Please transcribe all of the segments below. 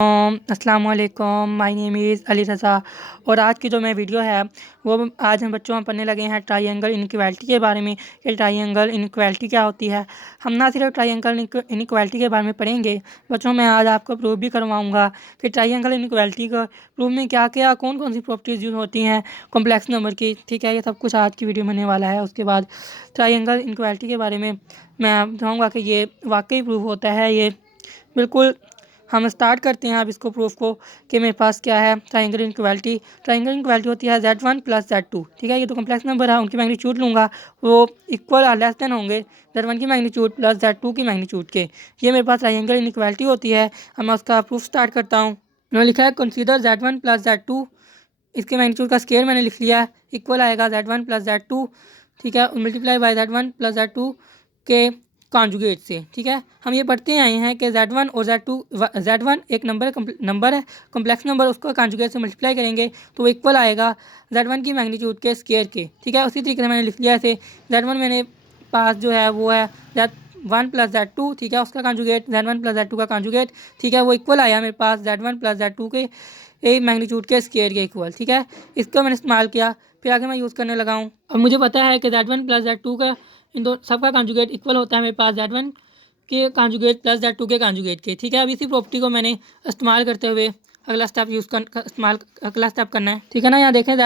अस्सलाम वालेकुम। My name is Ali Raza और आज की जो मैं वीडियो है वो आज हम बच्चों में पढ़ने लगे हैं ट्रायंगल इनइक्वालिटी के बारे में कि ट्रायंगल इनइक्वालिटी क्या होती है। हम ना सिर्फ ट्रायंगल इनइक्वालिटी के बारे में पढ़ेंगे बच्चों, मैं आज आपको प्रूव भी करवाऊंगा कि ट्रायंगल इनइक्वालिटी को प्रूव में क्या क्या कौन कौन सी प्रॉपर्टीज़ यूज़ होती हैं कॉम्प्लेक्स नंबर की। ठीक है, ये सब कुछ आज की वीडियो में होने वाला है। उसके बाद ट्रायंगल इनइक्वालिटी के बारे में मैं बताऊँगा कि ये वाकई प्रूव होता है। ये बिल्कुल हम स्टार्ट करते हैं अब इसको प्रूफ को कि मेरे पास क्या है ट्रायंगल इनइक्वालिटी होती है Z1 प्लस Z2। ठीक है, ये तो कम्प्लेक्स नंबर है, उनकी मैग्नीट्यूड लूँगा वो इक्वल और लेस देन होंगे Z1 की मैग्नीट्यूड प्लस Z2 की मैग्नीट्यूड के। ये मेरे पास ट्रायंगल इनइक्वालिटी होती है। अब मैं उसका प्रूफ स्टार्ट करता हूँ। मैंने लिखा है कंसीडर Z1 प्लस Z2, इसके मैग्नीट्यूड का स्केयर मैंने लिख लिया, इक्वल आएगा Z1 प्लस Z2। ठीक है, multiply by Z1 plus Z2 के कॉन्जुगेट से। ठीक है, हम ये पढ़ते आए हैं कि Z1 और Z1 एक नंबर है कॉम्प्लेक्स नंबर, उसको कॉन्जुगेट से मल्टीप्लाई करेंगे तो वो इक्वल आएगा Z1 की मैग्नीट्यूड के स्केयर के। ठीक है, उसी तरीके से मैंने लिख लिया ऐसे Z1 मैंने पास जो है वो है Z1 प्लस Z2। ठीक है, उसका कॉन्जुगेट Z1 प्लस Z2 का कॉन्जुगेट। ठीक है, वो इक्वल आया मेरे पास Z1 प्लस Z2 के एक मैग्नीट्यूड के स्केयर के इक्वल। ठीक है, इसको मैंने इस्तेमाल किया, फिर आगे मैं यूज़ करने लगा हूँ। अब मुझे पता है कि Z1 प्लस Z2 का इन दो सबका कॉन्जुगेट इक्वल होता है मेरे पास Z1 के कॉन्जुगेट प्लस Z2 के कॉन्जुगेट के। ठीक है, अब इसी प्रॉपर्टी को मैंने इस्तेमाल करते हुए अगला स्टेप अगला स्टेप करना है। ठीक है ना, यहाँ देखें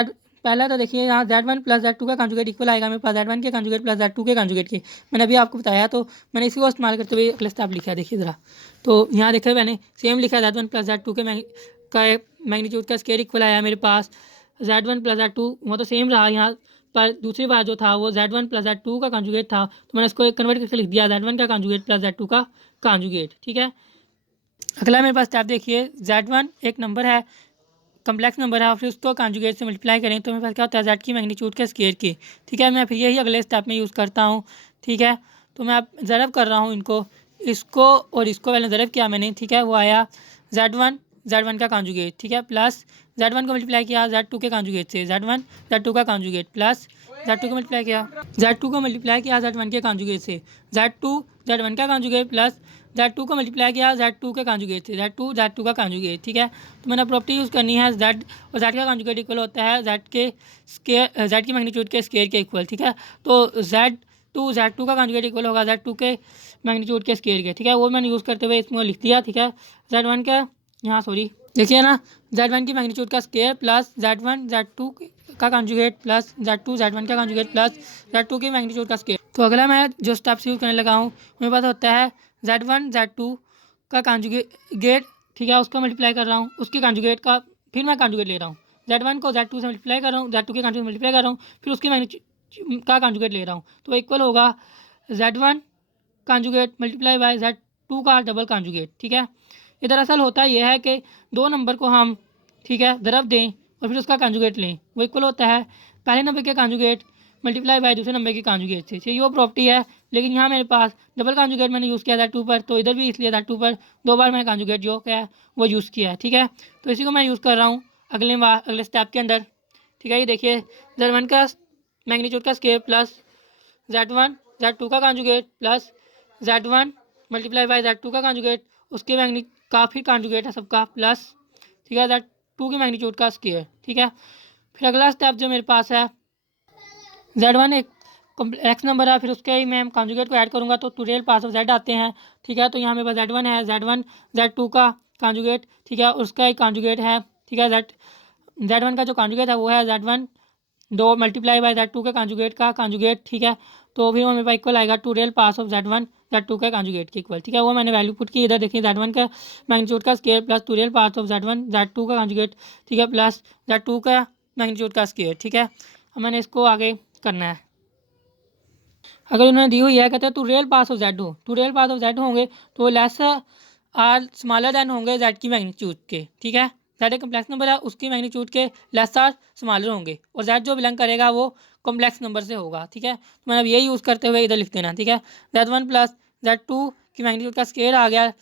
पहला तो देखिए यहाँ Z1 प्लस Z2 का कॉन्जुगेट इक्वल आएगा मेरे पास Z1 के कॉन्जुगेट प्लस Z2 के कॉन्जुगेट के। मैंने अभी आपको बताया तो मैंने इसी को इस्तेमाल करते हुए अगला स्टेप लिखा है। देखिए ज़रा, तो यहाँ देखें मैंने सेम लिखा है Z1 प्लस Z2 का मैग्नीट्यूड का स्केयर इक्वल आया मेरे पास Z1 प्लस Z2, वो तो सेम रहा यहाँ पर दूसरी बार जो था वो Z1 प्लस Z2 का कॉन्जुगेट था, तो मैंने इसको कन्वर्ट करके लिख दिया Z1 का कॉन्जुगेट प्लस Z2 का कॉन्जुगेट। ठीक है, अगला मेरे पास स्टेप देखिए Z1 एक नंबर है कम्प्लेक्स नंबर है और फिर उसको कॉन्जुगेट से मल्टीप्लाई करें तो मेरे पास क्या होता है Z की मैग्नीट्यूड के स्केयर की। ठीक है, मैं फिर यही अगले स्टेप में यूज़ करता हूँ। ठीक है, तो मैं अब ज़रब कर रहा हूँ इसको और इसको पहले ज़रब किया मैंने। ठीक है, वो आया Z1 का कॉन्जुगेट। ठीक है, प्लस Z1 को मल्टीप्लाई किया Z2 के कॉन्जुगेट से, Z1 Z2 का कॉन्जुगेट प्लस Z2 को मल्टीप्लाई किया Z1 के कॉन्जुगेट से, Z2 Z1 का कॉन्जुगेट प्लस Z2 को मल्टीप्लाई किया Z2 के कॉन्जुगेट से, Z2 का कॉन्जुगेट। ठीक है, तो मैंने प्रॉपर्टी यूज़ करनी है Z और Z का कॉन्जुगेट इक्वल होता है Z की मैग्नीट्यूड के स्केयर के इक्वल। ठीक है, तो Z2 का कॉन्जुगेट इक्वल होगा Z2 के मैग्नीट्यूड के स्केयर के। ठीक है, वो मैंने यूज़ करते हुए इसमें लिख दिया। ठीक है, Z1 का यहाँ सॉरी देखिए ना Z1 की मैग्नीट्यूड का स्केयर प्लस Z1 Z2 का कॉन्जुगेट प्लस Z2 Z1 का कॉन्जुगेट प्लस Z2 की मैग्नीट्यूड का स्केयर। तो अगला मैं जो स्टेप्स यूज़ करने लगा हूँ मेरे पास होता है Z1 Z2 का कॉन्जुगेट। ठीक है, उसका मल्टीप्लाई कर रहा हूँ उसके कॉन्जुगेट का, फिर मैं कॉन्जुगेट ले रहा हूँ Z1 को Z2 से मल्टीप्लाई कर रहा हूँ, Z2 के कॉन्जुगेट मल्टीप्लाई कर रहा हूँ, फिर उसकी मैग्नीट्यूड का कॉन्जुगेट ले रहा हूँ, तो इक्वल होगा Z1 conjugate multiply by Z2 का डबल कॉन्जुगेट। ठीक है, ये दरअसल होता यह है कि दो नंबर को हम ठीक है ज़रब दें और फिर उसका कॉन्जुगेट लें, वो इक्वल होता है पहले नंबर के कॉन्जुगेट मल्टीप्लाई बाय दूसरे नंबर के कॉन्जुगेट से। ये वो प्रॉपर्टी है, लेकिन यहाँ मेरे पास डबल कॉन्जुगेट मैंने यूज़ किया Z2 पर, तो इधर भी इसलिए Z2 पर दो बार मैंने कॉन्जुगेट जो क्या है वो यूज़ किया है। ठीक है, तो इसी को मैं यूज़ कर रहा हूँ अगले स्टेप के अंदर। ठीक है, ये देखिए Z1 का मैग्नीट्यूड का स्केयर प्लस Z1 Z2 का conjugate plus Z1 multiply by Z2 का कॉन्जुगेट, उसके मैग्नी का फिर कॉन्जुगेट है सबका प्लस ठीक है Z2 की मैग्नीट्यूड का स्केयर। ठीक है, फिर अगला स्टेप जो मेरे पास है Z1 एक कॉम्प्लेक्स नंबर है, फिर उसके ही मैं कॉन्जुगेट को ऐड करूँगा तो two real parts of Z आते हैं। ठीक है, तो यहाँ मेरे पास Z1 है, Z1 Z2 का कॉन्जुगेट। ठीक है, उसका एक कॉन्जुगेट है। ठीक है, Z1 का जो कॉन्जुगेट है वो है Z1 दो मल्टीप्लाई बाय Z2 के कॉन्जुगेट का कॉन्जुगेट। ठीक है, तो फिर वो मेरे पास इक्वल आएगा to real parts of Z1 Z2 के कॉन्जुगेट के इक्वल। ठीक है, वो मैंने वैल्यू पुट की, इधर देखिए Z1 का मैग्नीट्यूड का square plus two real parts of Z1 Z2 का कॉन्जुगेट। ठीक है, प्लस Z2 का मैग्नीट्यूड का स्केयर। ठीक है, अब मैंने इसको आगे करना है। अगर उन्होंने दी हुई है कहते हैं two real parts of Z हो, two real parts of Z होंगे तो लेस आर स्मॉलर देन होंगे Z की मैग्नीट्यूड के। ठीक है, Z एक कम्प्लेक्स नंबर है, उसकी मैग्नीट्यूड के लेस आर स्मॉलर होंगे और Z जो बिलोंग करेगा वो कॉम्प्लेक्स नंबर से होगा। ठीक है, तो मैंने अब ये यूज़ करते हुए इधर लिख देना। ठीक है, Z1 प्लस Z2 की मैग्नीट्यूड का स्केयर आ गया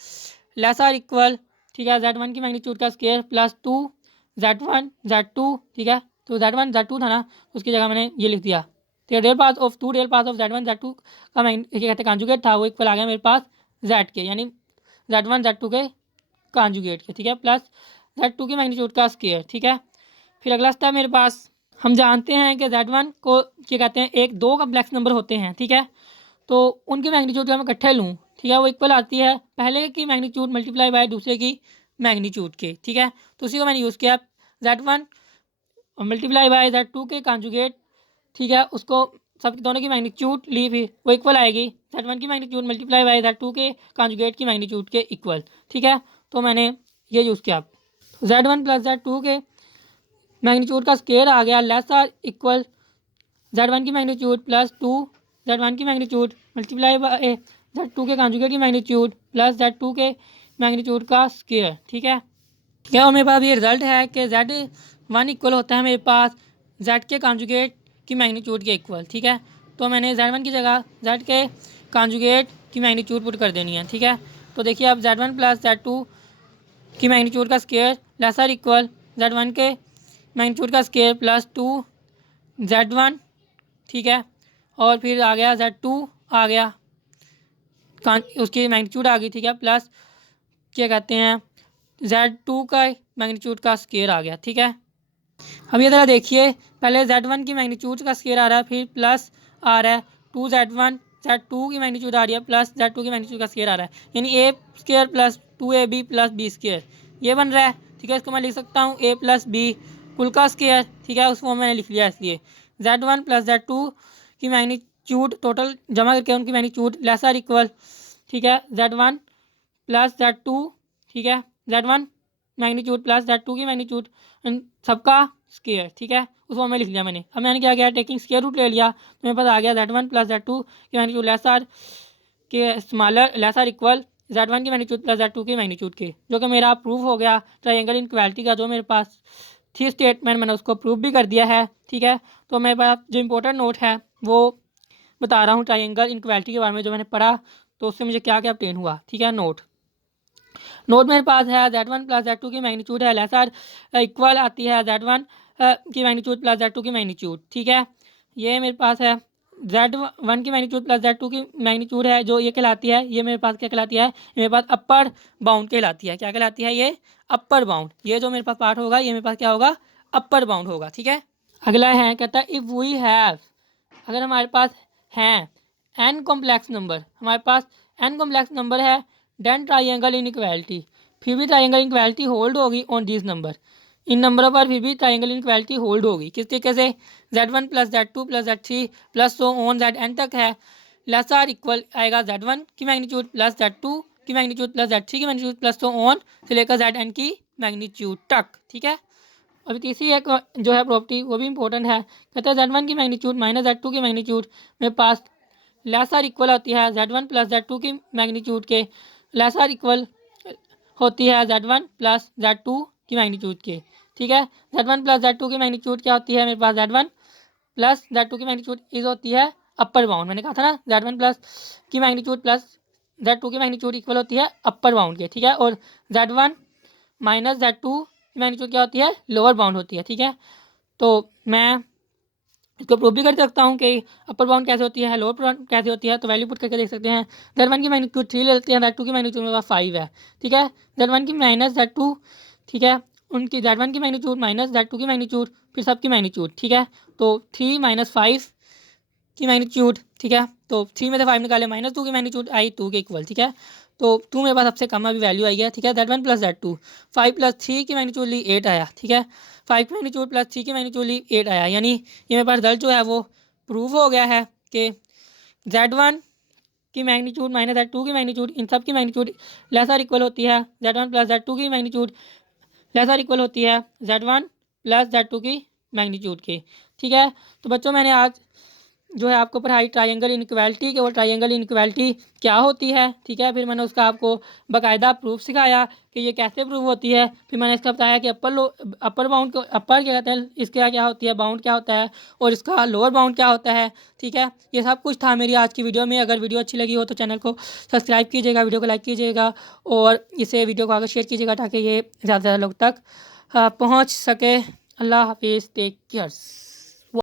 लेस आर इक्वल ठीक है Z1 की मैग्नीट्यूड का square plus two Z1 Z2। ठीक है, तो Z1 Z2 था ना, उसकी जगह मैंने ये लिख दिया। तो real parts of Z1 Z2 का क्या कहते हैं कॉन्जुगेट था, वो इक्वल आ गया मेरे पास Z के, यानी Z1 Z2 के कॉन्जुगेट के, ठीक है, प्लस Z2 की मैग्नीट्यूड का स्क्वायर, ठीक है। फिर अगला स्टेप मेरे पास, हम जानते हैं कि Z1 को क्या कहते हैं, एक दो कम्प्लेक्स नंबर होते हैं, ठीक है, तो उनकी मैग्नीट्यूड का मैं इकट्ठे लूँ, ठीक है, वो इक्वल आती है पहले की मैग्नीट्यूड मल्टीप्लाई बाय दूसरे की मैग्नीट्यूड के, ठीक है। तो उसी को मैंने यूज़ किया, Z1 मल्टीप्लाई बाय Z2 के कॉन्जुगेट, ठीक है, उसको सब दोनों की मैग्नीट्यूड ली, फिर वो इक्वल आएगी Z1 की मैग्नीट्यूड मल्टीप्लाई बाय Z2 के कॉन्जुगेट की मैग्नीट्यूड के इक्वल, ठीक है। तो मैंने ये यूज़ किया, Z1 प्लस Z2 के मैग्नीट्यूड का स्क्वायर आ गया लेस आर इक्वल Z1 की मैग्नीट्यूड प्लस 2 Z1 की मैग्नीट्यूड मल्टीप्लाई बाय Z2 के कॉन्जुगेट की मैग्नीट्यूड प्लस Z2 के मैग्नीट्यूड का स्क्वायर, ठीक है। क्या और मेरे पास ये रिजल्ट है कि Z1 इक्वल होता है मेरे पास Z के कॉन्जुगेट की मैग्नीट्यूड के इक्वल, ठीक है। तो मैंने Z1 की जगह Z के कॉन्जुगेट की मैग्नीट्यूड पुट कर देनी है, ठीक है। तो देखिए अब Z1 प्लस Z2 की मैग्नीट्यूड का square less or equal Z1 के मैग्नीट्यूड का स्क्वायर प्लस 2 Z1, ठीक है, और फिर आ गया Z2 आ गया, उसकी मैग्नीट्यूड आ गई, ठीक है, प्लस क्या कहते हैं Z2 का मैग्नीट्यूड का स्क्वायर आ गया, ठीक है। अब ये ज़रा देखिए, पहले Z1 की मैग्नीट्यूड का स्क्वायर आ रहा है, फिर प्लस आ रहा है 2Z1, Z2 की मैग्नीट्यूड आ रही है प्लस Z2 की मैग्नीट्यूड का स्क्वायर आ रहा है, यानी A square plus 2AB plus B square, ये बन रहा है, ठीक है। इसको मैं लिख सकता हूँ A प्लस B कुल का स्क्वायर, ठीक है, उस फॉर्म मैंने लिख लिया, इसलिए Z1 प्लस Z2 की मैग्नीट्यूड टोटल जमा करके उनकी मैग्नीट्यूड लेस आर इक्वल, ठीक है, Z1 प्लस Z2, ठीक है, Z1 मैग्नीट्यूड प्लस Z2 की मैग्नीट्यूड सबका स्क्वायर, ठीक है, उस फॉर्म में लिख लिया मैंने। अब मैंने क्या किया, टेकिंग स्क्वायर रूट ले लिया, तो मेरे पास आ गया Z1 प्लस Z2 की मैग्नीट्यूड लेस आर के smaller less or equal Z1 की मैग्नीट्यूड प्लस Z2 की मैग्नीट्यूड के, जो कि मेरा प्रूफ हो गया ट्रायंगल इनइक्वालिटी का, जो मेरे पास थी स्टेटमेंट, मैंने उसको प्रूफ भी कर दिया है, ठीक है। तो मेरे पास जो इंपॉर्टेंट नोट है वो बता रहा हूँ ट्रायंगल इनइक्वालिटी के बारे में, जो मैंने पढ़ा तो उससे मुझे क्या क्या ऑब्टेन हुआ, ठीक है। नोट मेरे पास है Z1 प्लस Z2 की मैग्नीट्यूड है लेस आर इक्वल आती है Z1 की मैग्नीट्यूड प्लस Z2 की मैग्नीट्यूड, ठीक है। ये मेरे पास है Z1 की मैग्नीट्यूड प्लस Z2 की मैग्नीट्यूड है, जो ये कहलाती है, ये मेरे पास क्या कहलाती है, मेरे पास अपर बाउंड कहलाती है, क्या कहलाती है, ये अपर बाउंड, ये जो मेरे पास पार्ट होगा ये मेरे पास क्या होगा, अपर बाउंड होगा, ठीक है। अगला है, कहता है इफ़ वी हैव, अगर हमारे पास हैं n कॉम्प्लेक्स नंबर, हमारे पास n कॉम्प्लेक्स नंबर है, देन ट्रायंगल इनइक्वालिटी, फिर भी ट्रायंगल इनइक्वालिटी होल्ड होगी ऑन दिस नंबर, इन नंबरों पर फिर भी ट्रायंगल इनइक्वालिटी होल्ड होगी, किस तरीके से, Z1 plus Z2 plus Z3 plus so on Zn तक है, लेस आर इक्वल आएगा Z1 की मैग्नीट्यूड प्लस Z2 की मैग्नीट्यूड प्लस Z3 की मैग्नीट्यूड प्लस सो ऑन से लेकर Zn की मैग्नीट्यूड तक, ठीक है। अभी तीसरी एक जो है प्रॉपर्टी वो भी इंपॉर्टेंट है, कहते हैं Z1 की मैग्नीट्यूड माइनस Z2 की मैग्नीट्यूड मेरे पास लेस आर इक्वल होती है Z1 प्लस Z2 की मैग्नीट्यूड के, लेस आर इक्वल होती है Z1 प्लस Z2 की मैग्नीट्यूड के, ठीक है। Z1 प्लस Z2 की मैग्नीट्यूड क्या होती है, मेरे पास Z1 प्लस Z2 की मैग्नीट्यूड इज होती है अपर बाउंड, मैंने कहा था ना Z1 प्लस की मैग्नीट्यूड प्लस Z2 की मैग्नीट्यूड इक्वल होती है अपर बाउंड के, ठीक है, और Z1 माइनस Z2 की मैग्नीट्यूड क्या होती है, लोअर बाउंड होती है, ठीक है। तो मैं इसको प्रूव भी कर सकता हूँ कि अपर बाउंड कैसे होती है, लोअर बाउंड कैसे होती है, तो वैल्यू पुट करके देख सकते हैं। Z1 की मैग्नीट्यूड 3 ले लेते हैं, Z2 की मैग्नीट्यूड मेरे पास 5 है, ठीक है। Z1 की माइनस Z2, ठीक है, उनकी Z1 की मैग्नीट्यूड माइनस Z2 की मैग्नीट्यूड फिर सबकी मैग्नीट्यूड, ठीक है। तो 3 माइनस 5 की मैग्नीट्यूड, ठीक है, तो 3 में से 5 निकाले, माइनस 2 की मैग्नीट्यूड आई 2 के इक्वल, ठीक है। तो 2 मेरे पास सबसे कम अभी वैल्यू आई है, ठीक है। Z1 प्लस Z2 5 प्लस 3 की मैग्नीट्यूड ली 8 आया, ठीक है, 5 की मैग्नीट्यूड प्लस 3 की मैग्नीट्यूड ली 8 आया, यानी ये मेरे पास रिजल्ट जो है वो प्रूव हो गया है कि Z1 की मैग्नीट्यूड माइनस Z2 की मैग्नीट्यूड इन सब की मैग्नीट्यूड लेस आर इक्वल होती है Z1 प्लस Z2 की मैग्नीट्यूड लेस आर इक्वल होती है Z1 प्लस Z2 की मैग्नीट्यूड की, ठीक है। तो बच्चों मैंने आज जो है आपको पढ़ाई ट्रायंगल इनइक्वालिटी के, और ट्रायंगल इनइक्वालिटी क्या होती है, ठीक है। फिर मैंने उसका आपको बाकायदा प्रूफ सिखाया कि ये कैसे प्रूव होती है, फिर मैंने इसका बताया कि अपर बाउंड को अपर क्या कहते हैं, इसका क्या होती है बाउंड क्या होता है, और इसका लोअर बाउंड क्या होता है, ठीक है। ये सब कुछ था मेरी आज की वीडियो में। अगर वीडियो अच्छी लगी हो तो चैनल को सब्सक्राइब कीजिएगा, वीडियो को लाइक कीजिएगा, और इसे वीडियो को आगे शेयर कीजिएगा ताकि ये ज़्यादा से ज़्यादा लोग तक पहुँच सके। अल्लाह हाफिज़, टेक केयर।